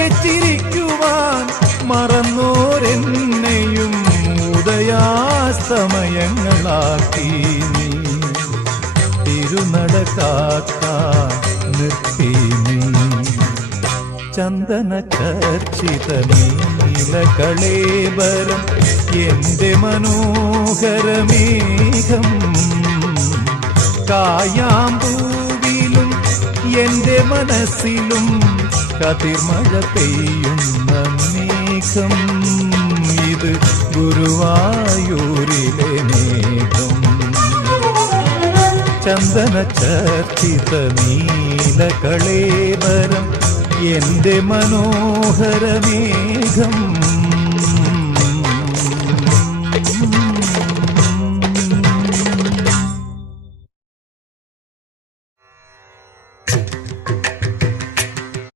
ഉറക്കെ ചിരിക്കുവാൻ മറന്നോരെന്നെയും ഉദയാസ്തമയങ്ങളാക്കി നീ തിരുനട കാക്കാൻ നിർത്തി നീ ചന്ദന ചർച്ചിത നീലകളേബരം എന്റെ മനോഹരമേഘം കായാമ്പൂവിലും എന്റെ മനസ്സിലും കതിർമഴ പെയ്യുന്ന മേഘം ഇത് ഗുരുവായൂരിലെ മേഘം ചന്ദന ചർച്ചിത നീലകളേബരം എന്റെ മനോഹരമേഘം